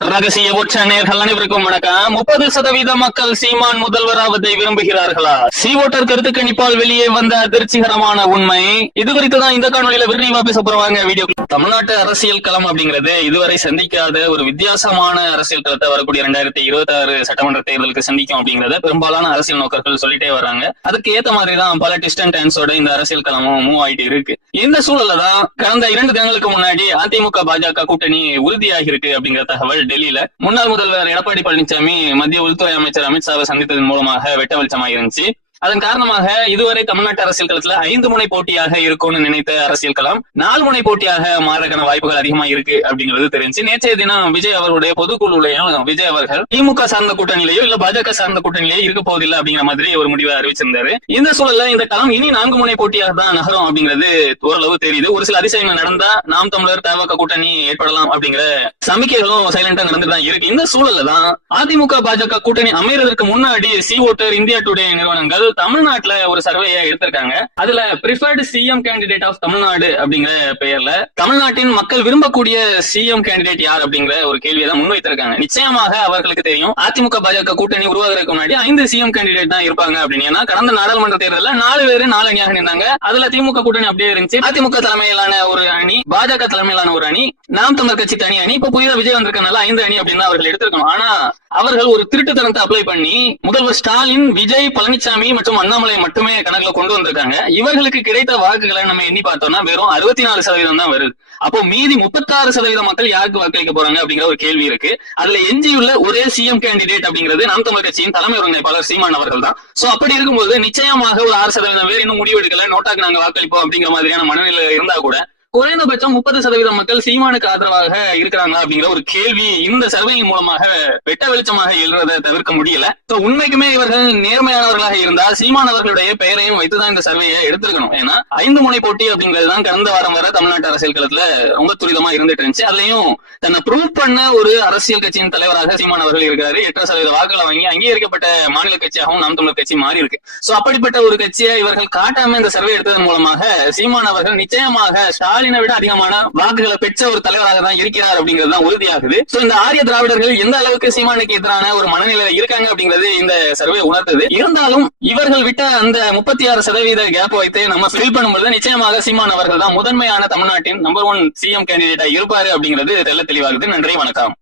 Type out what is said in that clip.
ரகசிய உச்ச நேர்கள் அனைவருக்கும் வணக்கம். 30% மக்கள் சீமான் முதல்வராவதை விரும்புகிறார்களா? சி ஓட்டர் கருத்து கணிப்பால் வெளியே வந்த அதிர்ச்சிகரமான உண்மை. இது குறித்து தான் இந்த காணொலியில விரிவா பேச போறாங்க. வீடியோ தமிழ்நாட்டு அரசியல் களம் அப்படிங்கிறது இதுவரை சந்திக்காத ஒரு வித்தியாசமான அரசியல் களத்தை வரக்கூடிய 2026 சட்டமன்ற தேர்தலுக்கு சந்திக்கும் அப்படிங்கறத பெரும்பாலான அரசியல் நோக்கர்கள் சொல்லிட்டே வர்றாங்க. அதுக்கு ஏத்த மாதிரிதான் பல ட்விஸ்ட் அண்ட் டர்ன்ஸோட இந்த அரசியல் களமும் மூவ் ஆயிட்டு இருக்கு. இந்த சூழல்ல தான் கடந்த 2 தினங்களுக்கு முன்னாடி அதிமுக பாஜக கூட்டணி உறுதியாகி இருக்கு அப்படிங்கிற தகவல் டெல்லியில முன்னாள் முதல்வர் எடப்பாடி பழனிசாமி மத்திய உள்துறை அமைச்சர் அமித்ஷாவை சந்தித்ததன் மூலமாக வெட்ட வெளிச்சமாக இருந்துச்சு. அதன் காரணமாக இதுவரை தமிழ்நாட்டு அரசியல் களத்துல 5 முனை போட்டியாக இருக்கும்னு நினைத்த அரசியல் களம் 4 முனை போட்டியாக மாறக்கான வாய்ப்புகள் அதிகமா இருக்கு அப்படிங்கிறது தெரிஞ்சு நேற்றைய தினம் விஜய் அவருடைய பொதுக்குழுலையும் விஜய் அவர்கள் திமுக சார்ந்த கூட்டணியிலேயோ இல்ல பாஜக சார்ந்த கூட்டணியிலேயோ இருக்க போவதில்லை அப்படிங்கிற மாதிரி ஒரு முடிவை அறிவிச்சிருந்தாரு. இந்த சூழல்ல இந்த களம் இனி 4 முனை போட்டியாக தான் நகரும் அப்படிங்கிறது ஓரளவு தெரியுது. ஒரு சில அதிசயங்கள் நடந்தா நாம் தமிழர் தவக கூட்டணி ஏற்படலாம் அப்படிங்கிற சமிக்கைகளும் சைலண்டா நடந்துதான் இருக்கு. இந்த சூழல்ல தான் அதிமுக பாஜக கூட்டணி அமைறதற்கு முன்னாடி சி ஓட்டர் இந்தியா டுடே நிறுவனங்கள் தமிழ்நாட்டுல ஒரு சர்வேயை எடுத்திருக்காங்க. அதுல பிரிஃபர்டு சிஎம் கேண்டிடேட் ஆஃப் தமிழ்நாடு அப்படிங்கிற பெயர்ல தமிழ்நாட்டின் மக்கள் விரும்பக்கூடிய சிஎம் கேண்டிடேட் யார் அப்படிங்கிற ஒரு கேள்வியை தான் முன்வைத்திருக்காங்க. நிச்சயமாக அவர்களுக்கு தெரியும் அதிமுக பாஜக கூட்டணி உருவாகிறதுக்கு முன்னாடி 5 சிஎம் கேண்டிடேட் தான் இருப்பாங்க அப்படின்னு. ஏன்னா கடந்த நாடாளுமன்ற தேர்தலில் 4 பேர் 4 அணியாக நின்றாங்க. அதுல திமுக கூட்டணி அப்படியே இருந்துச்சு. அதிமுக தலைமையிலான ஒரு அணி, பாஜக தலைமையிலான ஒரு அணி, நாம் தமிழர் கட்சி தனி அணி, இப்ப புதிய விஜய் வந்திருக்கனால 5 அணி அப்படின்னு அவர்கள் எடுத்திருக்கணும். ஆனா அவர்கள் ஒரு திருட்டுத்தனத்தை அப்ளை பண்ணி முதல்வர் ஸ்டாலின், விஜய், பழனிசாமி மற்றும் அண்ணாமலை மட்டுமே கணக்குல கொண்டு வந்திருக்காங்க. இவர்களுக்கு கிடைத்த வாக்குகளை நம்ம எண்ணி பார்த்தோம்னா வெறும் 64% தான் வருது. அப்போ மீதி 36% மக்கள் யாருக்கு வாக்களிக்க போறாங்க அப்படிங்கிற ஒரு கேள்வி இருக்கு. அதுல எஞ்சியுள்ள ஒரே சிஎம் கேண்டிடேட் அப்படிங்கிறது நாம் தமிழர் கட்சியின் தலைமை ஒருங்கிணைப்பாளர் சீமான் அவர்கள் தான். சோ அப்படி இருக்கும்போது நிச்சயமாக ஒரு 6% பேர் இன்னும் முடிவு எடுக்கல, நோட்டாக்கு நாங்க வாக்களிப்போம் அப்படிங்கிற மாதிரியான மனநிலை இருந்தா கூட குறைந்தபட்சம் 30% மக்கள் சீமானுக்கு ஆதரவாக இருக்கிறாங்க அப்படிங்கிற ஒரு கேள்வி இந்த சர்வேயின் மூலமாக வெட்ட வெளிச்சமாக எழுறதை தவிர்க்க முடியல. உண்மைக்குமே இவர்கள் நேர்மையானவர்களாக இருந்தால் சீமான் அவர்களுடைய பெயரையும் வைத்துதான் இந்த சர்வேயை எடுத்திருக்கணும். ஏன்னா 5 முனை போட்டி அப்படிங்கிறதுதான் கடந்த வாரம் வரை தமிழ்நாட்டு அரசியல் களத்துல ரொம்ப துரிதமா இருந்துட்டு இருந்துச்சு. அதுலயும் தன்னை ப்ரூவ் பண்ண ஒரு அரசியல் கட்சியின் தலைவராக சீமான் அவர்கள் இருக்காரு. 8% வாக்குகளை வாங்கி அங்கீகரிக்கப்பட்ட மாநில கட்சியாகவும் நாம் தமிழர் கட்சி மாறி இருக்கு. சோ அப்படிப்பட்ட ஒரு கட்சியை இவர்கள் காட்டாம இந்த சர்வே எடுத்ததன் மூலமாக சீமான் அவர்கள் நிச்சயமாக ஸ்டாலினை விட அதிகமான வாக்குகளை பெற்ற ஒரு தலைவராக தான் இருக்கிறார் அப்படிங்கிறது தான் உறுதியாகுது. சோ இந்த ஆரிய திராவிடர்கள் எந்த அளவுக்கு சீமானுக்கு எதிரான ஒரு மனநிலை இருக்காங்க அப்படிங்கிறது இந்த சர்வே உணர்த்தது. இருந்தாலும் இவர்கள் விட்ட அந்த 36% கேப் வைத்து நம்ம ஃபில் பண்ணும்போது நிச்சயமாக சீமான் அவர்கள் தான் முதன்மையான தமிழ்நாட்டின் நம்பர் 1 சிஎம் கேண்டிடேட்டா இருப்பாரு அப்படிங்கிறது தெல்ல தெளிவாகுது. நன்றி, வணக்கம்.